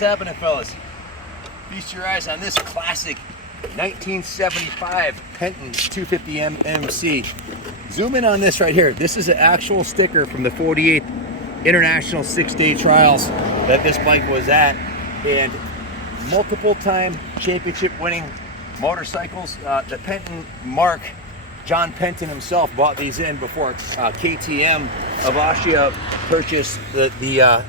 What's happening, fellas? Feast your eyes on this classic 1975 Penton 250M MC. Zoom in on this right here. This is an actual sticker from the 48th International 6-Day Trials that this bike was at, and multiple time championship winning motorcycles. The Penton Mark, John Penton himself bought these in before KTM of Austria purchased the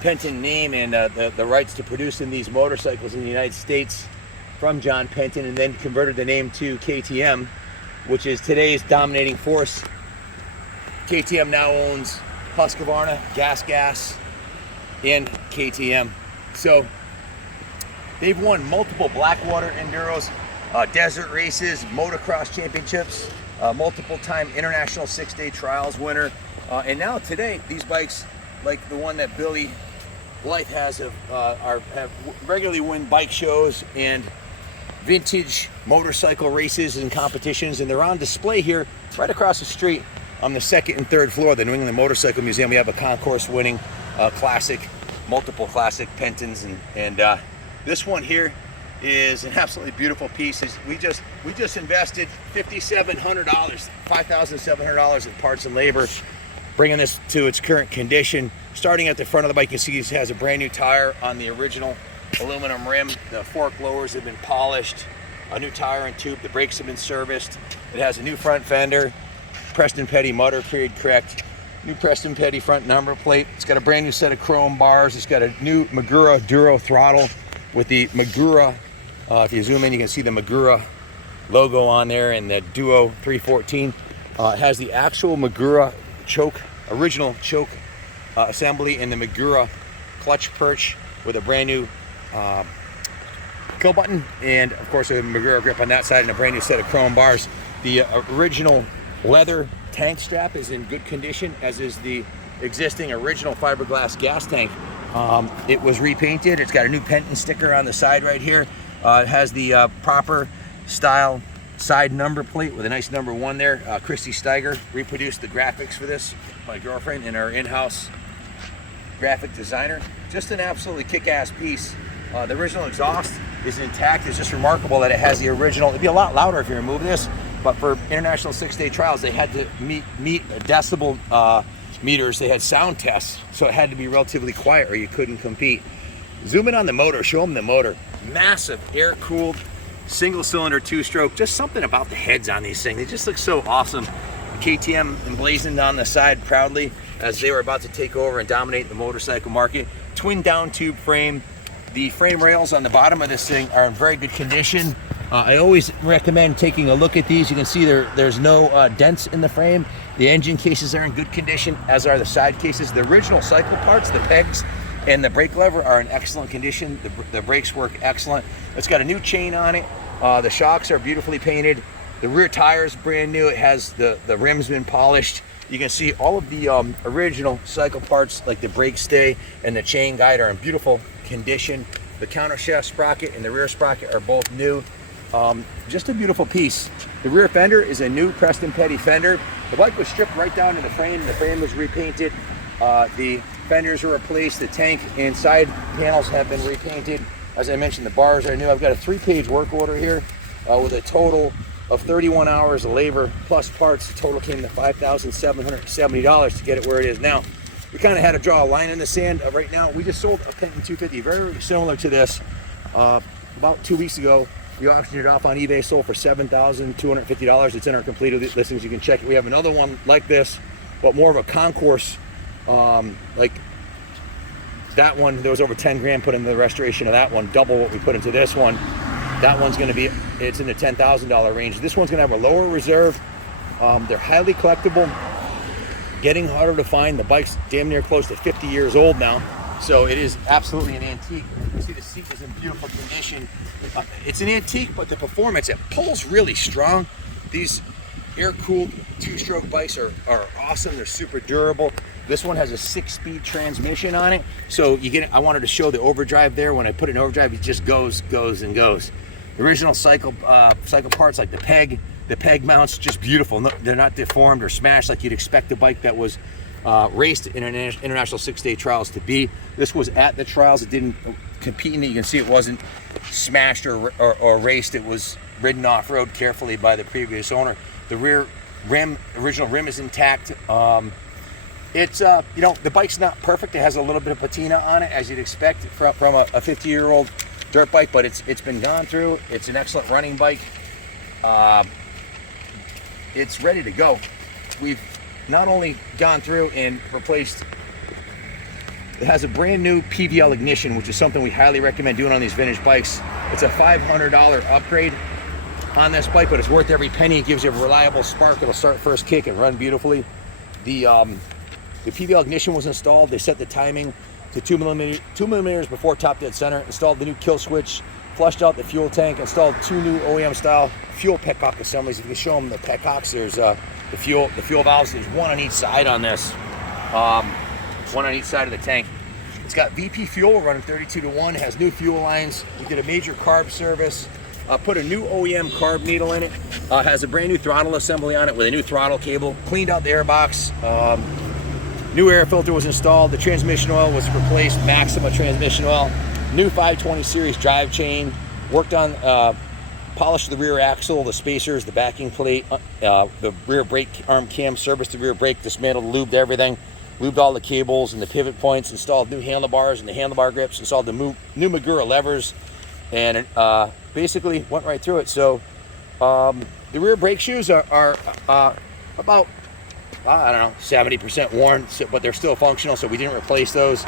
Penton name and the rights to producing these motorcycles in the United States from John Penton, and then converted the name to KTM, which is today's dominating force. KTM now owns Husqvarna, Gas, and KTM. So they've won multiple Blackwater Enduros, desert races, motocross championships, multiple time international 6-day trials winner. And now today, these bikes, like the one that Billy Blythe has, have regularly win bike shows and vintage motorcycle races and competitions, and they're on display here right across the street on the second and third floor of the New England Motorcycle Museum. We have a concourse winning multiple classic Pentons, and this one here is an absolutely beautiful piece. We just invested $5,700, $5,700 in parts and labor, bringing this to its current condition. Starting at the front of the bike, you see it has a brand new tire on the original aluminum rim. The fork lowers have been polished, a new tire and tube. The brakes have been serviced. It has a new front fender, Preston Petty motor period correct, new Preston Petty front number plate. It's got a brand new set of chrome bars. It's got a new Magura Duro throttle with the Magura. If you zoom in, you can see the Magura logo on there, and the Duo 314. It has the actual Magura original choke assembly, and the Magura clutch perch with a brand new kill button, and of course a Magura grip on that side, and a brand new set of chrome bars. The original leather tank strap is in good condition, as is the existing original fiberglass gas tank. It was repainted. It's got a new Penton sticker on the side right here. It has the proper style side number plate with a nice number 1 there. Christy Steiger reproduced the graphics for this, my girlfriend, and our in-house graphic designer. Just an absolutely kick-ass piece. The original exhaust is intact. It's just remarkable that it has the original. It'd be a lot louder if you remove this, but for international 6-day trials, they had to meet decibel meters. They had sound tests, so it had to be relatively quiet or you couldn't compete. Zoom in on the motor, show them the motor. Massive air-cooled single-cylinder 2-stroke. Just something about the heads on these things. They just look so awesome. KTM emblazoned on the side proudly as they were about to take over and dominate the motorcycle market. Twin down tube frame. The frame rails on the bottom of this thing are in very good condition. I always recommend taking a look at these. You can see there's no dents in the frame. The engine cases are in good condition, as are the side cases. The original cycle parts, the pegs and the brake lever, are in excellent condition. The brakes work excellent. It's got a new chain on it. The shocks are beautifully painted. The rear tire is brand new. It has the rims been polished. You can see all of the original cycle parts, like the brake stay and the chain guide, are in beautiful condition. The countershaft sprocket and the rear sprocket are both new. Just a beautiful piece. The rear fender is a new Preston Petty fender. The bike was stripped right down to the frame. The frame was repainted. The fenders were replaced. The tank and side panels have been repainted. As I mentioned, the bars are new. I've got a 3-page work order here with a total of 31 hours of labor plus parts. The total came to $5,770 to get it where it is now. We kind of had to draw a line in the sand. Right now, we just sold a Penton 250, very similar to this, about 2 weeks ago. We auctioned it off on eBay, sold for $7,250. It's in our completed listings. You can check it. We have another one like this, but more of a concourse. Like that one, there was over 10 grand put into the restoration of that one, double what we put into this one. That one's going to be, it's in the $10,000 range. This one's going to have a lower reserve. They're highly collectible, getting harder to find. The bike's damn near close to 50 years old now, so it is absolutely an antique. You see the seat is in beautiful condition. It's an antique, but the performance, it pulls really strong. These air-cooled 2-stroke bikes are awesome. They're super durable. This one has a 6-speed transmission on it, so you get it. I wanted to show the overdrive there. When I put it in overdrive, it just goes and goes. The original cycle parts, like the peg mounts, just beautiful. No, they're not deformed or smashed like you'd expect a bike that was raced in an international 6-day trials to be. This was at the trials. It didn't compete in it. You can see it wasn't smashed or raced. It was ridden off-road carefully by the previous owner. The rear rim, original rim, is intact. It's you know, the bike's not perfect. It has a little bit of patina on it, as you'd expect from a 50-year-old dirt bike, but it's been gone through. It's an excellent running bike. It's ready to go. We've not only gone through and replaced, it has a brand new PVL ignition, which is something we highly recommend doing on these vintage bikes. It's a $500 upgrade on this bike, but it's worth every penny. It gives you a reliable spark. It'll start first kick and run beautifully. The PVL ignition was installed. They set the timing to 2 millimeters before top dead center. Installed the new kill switch, flushed out the fuel tank, installed 2 new OEM style fuel petcock assemblies. If you can show them the petcocks, there's the fuel valves. There's one on each side on this, one on each side of the tank. It's got VP fuel running 32-to-1. It has new fuel lines. We did a major carb service. Put a new OEM carb needle in it. Has a brand new throttle assembly on it with a new throttle cable. Cleaned out the airbox. New air filter was installed. The transmission oil was replaced. Maxima transmission oil. New 520 series drive chain. Worked on, polished the rear axle, the spacers, the backing plate, the rear brake arm cam, serviced the rear brake, dismantled, lubed everything, lubed all the cables and the pivot points, installed new handlebars and the handlebar grips, installed the new Magura levers, and basically went right through it. So the rear brake shoes are about, I don't know, 70% worn, but they're still functional, so we didn't replace those.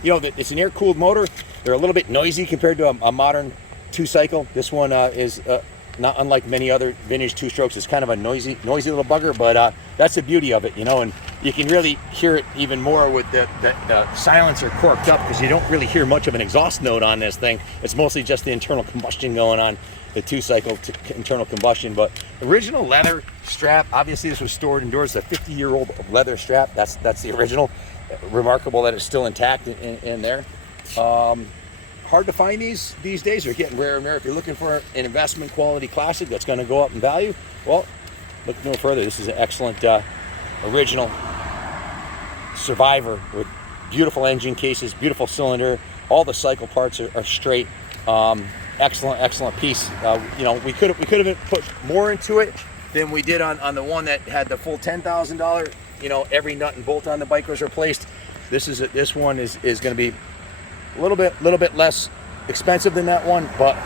You know, it's an air-cooled motor. They're a little bit noisy compared to a modern 2-cycle. This one is not unlike many other vintage 2-strokes. It's kind of a noisy little bugger, but that's the beauty of it, you know, and you can really hear it even more with the silencer corked up, because you don't really hear much of an exhaust note on this thing. It's mostly just the internal combustion going on, the 2-cycle internal combustion. But original leather strap, obviously this was stored indoors. It's a 50-year-old leather strap. That's the original. Remarkable that it's still intact in there. Hard to find these days. They're getting rare in America. If you're looking for an investment quality classic that's going to go up in value, well, look no further. This is an excellent original Survivor with beautiful engine cases, beautiful cylinder. All the cycle parts are straight. Excellent piece. You know, we could have put more into it than we did on the one that had the full $10,000. You know, every nut and bolt on the bike was replaced. This one is going to be a little bit less expensive than that one, but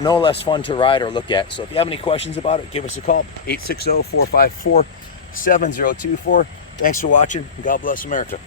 no less fun to ride or look at. So if you have any questions about it, give us a call, 860-454-7024. Thanks for watching. God bless America.